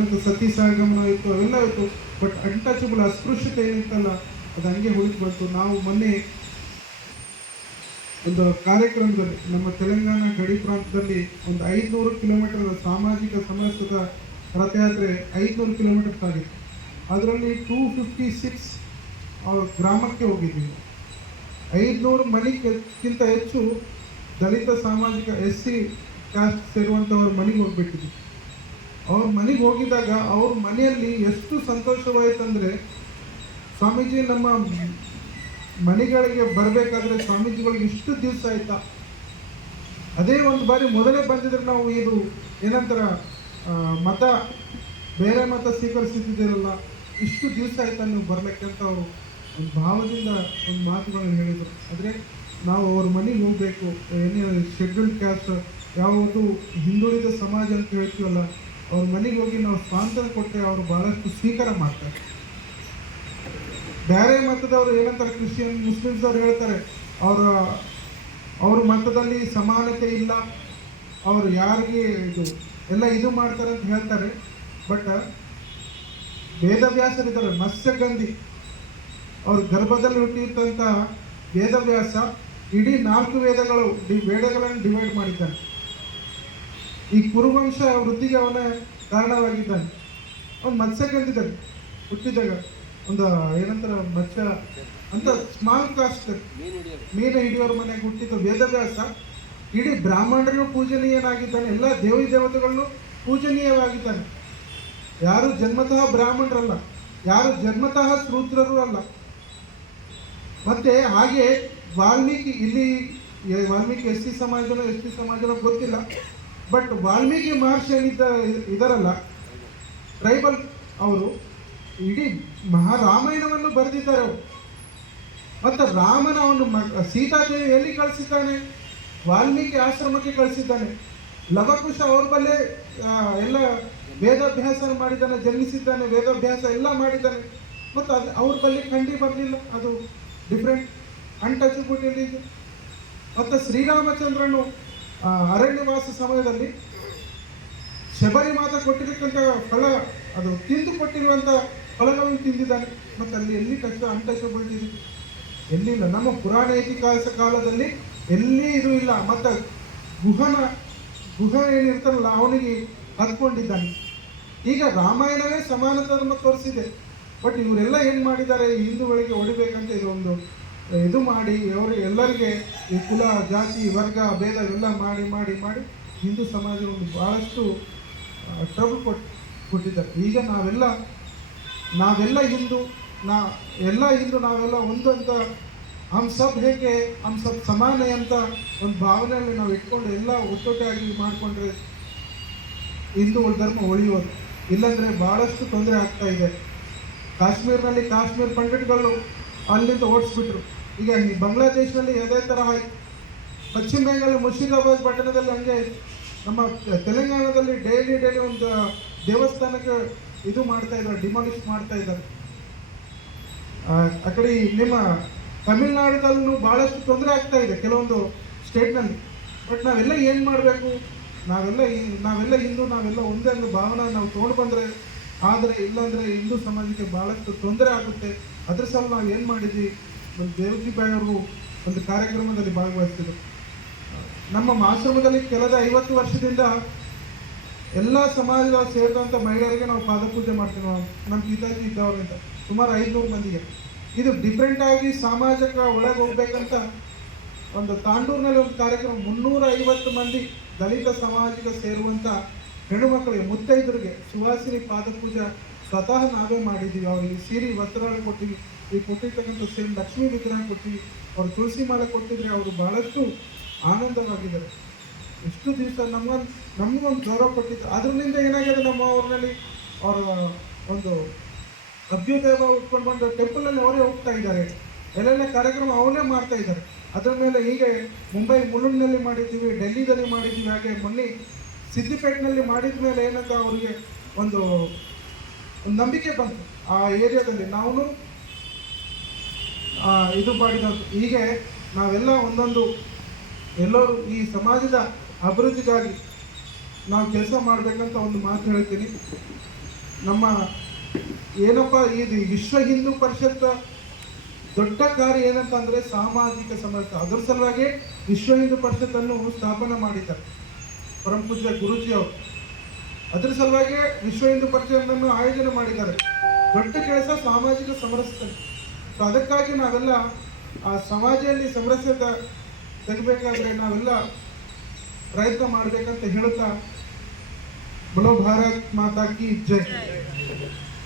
ಮತ್ತು ಸತಿ ಸಹಗಮನ ಇತ್ತು, ಅವೆಲ್ಲ ಇತ್ತು. ಬಟ್ ಅನ್ಟಚಬಲ್ ಅಸ್ಪೃಶ್ಯತೆ ಏನಿತ್ತಲ್ಲ ಅದು ಹಂಗೆ ಉಳಿದು ಬಂತು. ನಾವು ಮೊನ್ನೆ ಒಂದು ಕಾರ್ಯಕ್ರಮದಲ್ಲಿ ನಮ್ಮ ತೆಲಂಗಾಣ ಗಡಿ ಪ್ರಾಂತದಲ್ಲಿ ಒಂದು 500 ಕಿಲೋಮೀಟರ್ ಸಾಮಾಜಿಕ ಸಮರಸದ ರಥಯಾತ್ರೆ 500 ಕಿಲೋಮೀಟರ್ಸ್ ಆಗಿತ್ತು. ಅದರಲ್ಲಿ 256 ಗ್ರಾಮಕ್ಕೆ ಹೋಗಿದ್ದೀವಿ. 500 ಮನೆಗಿಂತ ಹೆಚ್ಚು ದಲಿತ ಸಾಮಾಜಿಕ SC ಕ್ಯಾಸ್ಟ್ ಸೇರುವಂಥವ್ರ ಮನೆಗೆ ಹೋಗ್ಬಿಟ್ಟಿದ್ವಿ. ಅವ್ರ ಮನೆಗೆ ಹೋಗಿದಾಗ ಅವ್ರ ಮನೆಯಲ್ಲಿ ಎಷ್ಟು ಸಂತೋಷವಾಯಿತಂದರೆ, ಸ್ವಾಮೀಜಿ ನಮ್ಮ ಮನೆಗಳಿಗೆ ಬರಬೇಕಾದ್ರೆ ಸ್ವಾಮೀಜಿಗಳಿಗೆ ಇಷ್ಟು ದಿವಸ ಆಯ್ತಾ, ಅದೇ ಒಂದು ಬಾರಿ ಮೊದಲೇ ಬಂದಿದ್ರೆ ನಾವು ಇದು ಏನಂತಾರ ಮತ ಬೇರೆ ಮತ ಸ್ವೀಕರಿಸುತ್ತಿದ್ದೀರಲ್ಲ, ಇಷ್ಟು ದಿವಸ ಆಯ್ತಾ ನೀವು ಬರಲಿಕ್ಕೆ ಅಂತ ಅವರು ಒಂದು ಭಾವದಿಂದ ಒಂದು ಮಾತುಗಳನ್ನು ಹೇಳಿದರು. ಆದರೆ ನಾವು ಅವ್ರ ಮನೆಗೆ ಹೋಗಬೇಕು, ಏನೇ ಶೆಡ್ಯೂಲ್ಡ್ ಕ್ಯಾಸ್ಟ್ ಯಾವುದು ಹಿಂದುಳಿದ ಸಮಾಜ ಅಂತ ಹೇಳ್ತೀವಲ್ಲ, ಅವ್ರ ಮನೆಗೆ ಹೋಗಿ ನಾವು ಸ್ವಾತಂತ್ರ್ಯ ಕೊಟ್ಟರೆ ಅವರು ಭಾಳಷ್ಟು ಸ್ವೀಕಾರ ಮಾಡ್ತಾರೆ. ಬೇರೆ ಮತದವರು ಏನಂತಾರೆ, ಕ್ರಿಶ್ಚಿಯನ್ ಮುಸ್ಲಿಮ್ಸ್ ಅವ್ರು ಹೇಳ್ತಾರೆ ಅವ್ರ ಮತದಲ್ಲಿ ಸಮಾನತೆ ಇಲ್ಲ, ಅವರು ಯಾರಿಗೆ ಇದು ಮಾಡ್ತಾರೆ ಅಂತ ಹೇಳ್ತಾರೆ. ಬಟ್ ವೇದವ್ಯಾಸರಿದ್ದಾರೆ, ಮತ್ಸ್ಯಗಂಧಿ, ಅವ್ರ ಗರ್ಭದಲ್ಲಿ ಹುಟ್ಟಿರ್ತಂಥ ವೇದವ್ಯಾಸ ಇಡೀ 4 ವೇದಗಳನ್ನು ಡಿವೈಡ್ ಮಾಡಿದ್ದಾನೆ. ಈ ಕುರುವಂಶ ವೃದ್ಧಿಗೆ ಅವನ ಕಾರಣವಾಗಿದ್ದಾನೆ. ಅವನು ಮತ್ಸ್ಯಗಂಧಿದ್ದಾನೆ, ಹುಟ್ಟಿದಾಗ ಒಂದು ಏನಂತಾರೆ ಮತ್ಸ್ಯ ಅಂತ ಸ್ಮಾಲ್ ಕಾಸ್ಟ್ ಮೀನು ಹಿಡಿಯೋರ ಮನೆಗೆ ಹುಟ್ಟಿದ ವೇದವ್ಯಾಸ ಇಡೀ ಬ್ರಾಹ್ಮಣರು ಪೂಜನೀಯನಾಗಿದ್ದಾನೆ, ಎಲ್ಲ ದೇವಿ ದೇವತೆಗಳನ್ನು ಪೂಜನೀಯವಾಗಿದ್ದಾನೆ. ಯಾರು ಜನ್ಮತಃ ಬ್ರಾಹ್ಮಣರಲ್ಲ, ಯಾರು ಜನ್ಮತಃ ಶೂದ್ರರು ಅಲ್ಲ. ಮತ್ತೆ ಹಾಗೆ ವಾಲ್ಮೀಕಿ SC ಸಮಾಜನೋ ST ಸಮಾಜನೋ ಗೊತ್ತಿಲ್ಲ, ಬಟ್ ವಾಲ್ಮೀಕಿ ಮಹರ್ಷಿ ಇದರಲ್ಲ ಟ್ರೈಬಲ್, ಅವರು ಇಡೀ ಮಹಾರಾಮಾಯಣವನ್ನು ಬರೆದಿದ್ದಾರೆ ಅವರು. ಮತ್ತು ರಾಮನ ಅವನು ಸೀತಾದೇವಿ ಎಲ್ಲಿ ಕಳಿಸಿದ್ದಾನೆ? ವಾಲ್ಮೀಕಿ ಆಶ್ರಮಕ್ಕೆ ಕಳಿಸಿದ್ದಾನೆ. ಲವಕುಶ ಅವ್ರ ಬಲ್ಲೇ ಎಲ್ಲ ವೇದಾಭ್ಯಾಸ ಮಾಡಿದ್ದಾನೆ, ಜನ್ಮಿಸಿದ್ದಾನೆ, ವೇದಾಭ್ಯಾಸ ಎಲ್ಲ ಮಾಡಿದ್ದಾನೆ. ಮತ್ತು ಅದು ಅವ್ರ ಬಲ್ಲಿ ಕಂಡು ಬರಲಿಲ್ಲ, ಅದು ಡಿಫ್ರೆಂಟ್ ಅನ್ಟಚಬಿಲಿಟಿ ಇದೆ. ಮತ್ತು ಶ್ರೀರಾಮಚಂದ್ರನು ಅರಣ್ಯವಾಸ ಸಮಯದಲ್ಲಿ ಶಬರಿ ಮಾತ ಕೊಟ್ಟಿರತಕ್ಕಂಥ ಫಲ, ಅದು ತಿಂದು ಕೊಟ್ಟಿರುವಂಥ ಫಲಗಳನ್ನು ತಿಂದಿದ್ದಾನೆ. ಮತ್ತು ಅಲ್ಲಿ ಎಲ್ಲಿ ಅನ್ಟಚಬಿಲಿಟಿ ಇದೆ? ಎಲ್ಲಿಲ್ಲ. ನಮ್ಮ ಪುರಾಣ ಇತಿಹಾಸ ಕಾಲದಲ್ಲಿ ಎಲ್ಲಿ ಇದು ಇಲ್ಲ. ಮತ್ತು ಗುಹ ಏನಿರ್ತಾರಲ್ಲ ಅವನಿಗೆ ಹತ್ಕೊಂಡಿದ್ದಾನೆ. ಈಗ ರಾಮಾಯಣವೇ ಸಮಾನ ಧರ್ಮ ತೋರಿಸಿದೆ. ಬಟ್ ಇವರೆಲ್ಲ ಏನು ಮಾಡಿದ್ದಾರೆ, ಹಿಂದೂಗಳಿಗೆ ಹೊಡಿಬೇಕಂತ ಇದು ಮಾಡಿ ಎಲ್ಲರಿಗೆ ಈ ಕುಲ ಜಾತಿ ವರ್ಗ ಭೇದ ಇವೆಲ್ಲ ಮಾಡಿ ಮಾಡಿ ಮಾಡಿ ಹಿಂದೂ ಸಮಾಜ ಒಂದು ಭಾಳಷ್ಟು ಟ್ರಬಲ್ ಕೊಟ್ಟಿದ್ದಾರೆ. ಈಗ ನಾವೆಲ್ಲ ಹಿಂದೂ, ನಾವೆಲ್ಲ ಒಂದು ಅಂತ ಹಮ್ ಸಬ್ ಹೇಗೆ ಹಮ್ ಸಬ್ ಸಮಾನೆ ಅಂತ ಒಂದು ಭಾವನೆಯಲ್ಲಿ ನಾವು ಇಟ್ಕೊಂಡು ಎಲ್ಲ ಒತ್ತೊಟ್ಟಾಗಿ ಮಾಡಿಕೊಂಡ್ರೆ ಹಿಂದೂ ಧರ್ಮ ಉಳಿಯೋದು. ಇಲ್ಲಾಂದರೆ ಭಾಳಷ್ಟು ತೊಂದರೆ ಆಗ್ತಾ ಇದೆ. ಕಾಶ್ಮೀರ್ನಲ್ಲಿ ಕಾಶ್ಮೀರ್ ಪಂಡಿಟ್ಗಳು ಅಲ್ಲಿಂದ ಓಡಿಸ್ಬಿಟ್ರು. ಈಗ ಬಾಂಗ್ಲಾದೇಶದಲ್ಲಿ ಅದೇ ಥರ ಆಯ್ತು. ಪಶ್ಚಿಮ ಬೆಂಗಾಲ್ ಮುರ್ಷಿದಾಬಾದ್ ಪಟ್ಟಣದಲ್ಲಿ ಹಂಗೆ, ನಮ್ಮ ತೆಲಂಗಾಣದಲ್ಲಿ ಡೈಲಿ ಒಂದು ದೇವಸ್ಥಾನಕ್ಕೆ ಇದು ಮಾಡ್ತಾ ಇದ್ದಾರೆ, ಡಿಮಾಲಿಷ್ ಮಾಡ್ತಾ ಇದ್ದಾರೆ. ಆ ಕಡೆ ನಿಮ್ಮ ತಮಿಳ್ನಾಡದಲ್ಲೂ ಭಾಳಷ್ಟು ತೊಂದರೆ ಆಗ್ತಾ ಇದೆ ಕೆಲವೊಂದು ಸ್ಟೇಟ್ನಲ್ಲಿ. ಬಟ್ ನಾವೆಲ್ಲ ಏನು ಮಾಡಬೇಕು? ನಾವೆಲ್ಲ ಹಿಂದೂ, ನಾವೆಲ್ಲ ಒಂದೇ ಒಂದು ಭಾವನೆ ನಾವು ತೊಗೊಂಡು ಬಂದರೆ ಆದರೆ, ಇಲ್ಲಾಂದರೆ ಹಿಂದೂ ಸಮಾಜಕ್ಕೆ ಭಾಳಷ್ಟು ತೊಂದರೆ ಆಗುತ್ತೆ. ಅದ್ರ ಸಲ ನಾವು ಏನು ಮಾಡಿದ್ವಿ, ದೇವಜಿ ಬಾಯಿ ಅವರು ಒಂದು ಕಾರ್ಯಕ್ರಮದಲ್ಲಿ ಭಾಗವಹಿಸಿದರು. ನಮ್ಮ ಆಶ್ರಮದಲ್ಲಿ ಕಳೆದ 50 ವರ್ಷದಿಂದ ಎಲ್ಲ ಸಮಾಜದ ಸೇರಿದಂಥ ಮಹಿಳೆಯರಿಗೆ ನಾವು ಪಾದಪೂಜೆ ಮಾಡ್ತೀವಿ. ನಮ್ಮ ಪಿತಾಜಿ ಇದ್ದವರಿಂದ ಸುಮಾರು 500 ಮಂದಿಗೆ. ಇದು ಡಿಫ್ರೆಂಟಾಗಿ ಸಮಾಜಕ್ಕೆ ಒಳಗೆ ಹೋಗ್ಬೇಕಂತ ಒಂದು ತಾಂಡೂರಿನಲ್ಲಿ ಒಂದು ಕಾರ್ಯಕ್ರಮ, 350 ಮಂದಿ ದಲಿತ ಸಮಾಜಕ್ಕೆ ಸೇರುವಂಥ ಹೆಣ್ಣು ಮಕ್ಕಳಿಗೆ, ಮುತ್ತೈದರಿಗೆ ಸುವಾಸಿನಿ ಪಾದಪೂಜೆ ಸ್ವತಃ ನಾವೇ ಮಾಡಿದ್ದೀವಿ. ಅವರಿಗೆ ಸೀರೆ ವಸ್ತ್ರಗಳು ಕೊಟ್ಟಿವಿ, ಈ ಕೊಟ್ಟಿರ್ತಕ್ಕಂಥ ಸೇಮ್ ಲಕ್ಷ್ಮೀ ವಿಗ್ರಹ ಕೊಟ್ಟಿವಿ, ಅವ್ರು ತುಳಸಿ ಮಾಲೆ ಕೊಟ್ಟಿದ್ರೆ ಅವರು ಭಾಳಷ್ಟು ಆನಂದವಾಗಿದ್ದಾರೆ. ಎಷ್ಟು ದಿವಸ ನಮಗೊಂದು ಗೌರವ ಕೊಟ್ಟಿದ್ದು. ಅದರಿಂದ ಏನಾಗಿದೆ, ನಮ್ಮ ಅವ್ರಲ್ಲಿ ಅವರ ಒಂದು ಅಭ್ಯುದಯ ಉಟ್ಕೊಂಡು ಬಂದು ಟೆಂಪಲಲ್ಲಿ ಅವರೇ ಹೋಗ್ತಾ ಇದ್ದಾರೆ, ಎಲ್ಲೆಲ್ಲ ಕಾರ್ಯಕ್ರಮ ಅವರೇ ಮಾಡ್ತಾ ಇದ್ದಾರೆ. ಅದರ ಮೇಲೆ ಹೀಗೆ ಮುಂಬೈ ಮುಲುಂಡ್ನಲ್ಲಿ ಮಾಡಿದ್ದೀವಿ, ಡೆಲ್ಲಿದಲ್ಲಿ ಮಾಡಿದ್ದೀವಿ, ಹಾಗೆ ಮೊನ್ನೆ ಸಿದ್ದಿಪೇಟ್ನಲ್ಲಿ ಮಾಡಿದ ಮೇಲೆ ಏನಂತ ಅವರಿಗೆ ಒಂದು ನಂಬಿಕೆ ಬಂತು ಆ ಏರಿಯಾದಲ್ಲಿ. ನಾವು ಇದು ಮಾಡಿದಂತು. ಹೀಗೆ ನಾವೆಲ್ಲ ಒಂದೊಂದು ಎಲ್ಲರೂ ಈ ಸಮಾಜದ ಅಭಿವೃದ್ಧಿಗಾಗಿ ನಾವು ಕೆಲಸ ಮಾಡಬೇಕಂತ ಒಂದು ಮಾತು ಹೇಳ್ತೀನಿ. ನಮ್ಮ ಏನಪ್ಪ ಇದು ವಿಶ್ವ ಹಿಂದೂ ಪರಿಷತ್ ದೊಡ್ಡ ಕಾರ್ಯ ಏನಂತ ಅಂದರೆ ಸಾಮಾಜಿಕ ಸಮರಸ. ಅದರ ಸಲುವಾಗಿ ವಿಶ್ವ ಹಿಂದೂ ಪರಿಷತ್ತನ್ನು ಸ್ಥಾಪನೆ ಮಾಡಿದ್ದಾರೆ ಪರಮ ಪೂಜ್ಯ ಗುರೂಜಿ ಅವರು. ಅದರ ಸಲುವಾಗಿ ವಿಶ್ವ ಹಿಂದೂ ಪರಿಷತ್ತನ್ನು ಆಯೋಜನೆ ಮಾಡಿದ್ದಾರೆ. ದೊಡ್ಡ ಕೆಲಸ ಸಾಮಾಜಿಕ ಸಮರಸದಲ್ಲಿ. ಸೊ ಅದಕ್ಕಾಗಿ ನಾವೆಲ್ಲ ಆ ಸಮಾಜದಲ್ಲಿ ಸಮರಸ ತೆಗಬೇಕಾದ್ರೆ ನಾವೆಲ್ಲ ಪ್ರಯತ್ನ ಮಾಡಬೇಕಂತ ಹೇಳ್ತಾ, ಬಲೋ ಭಾರತ್ ಮಾತಾ ಕಿ ಜೈ.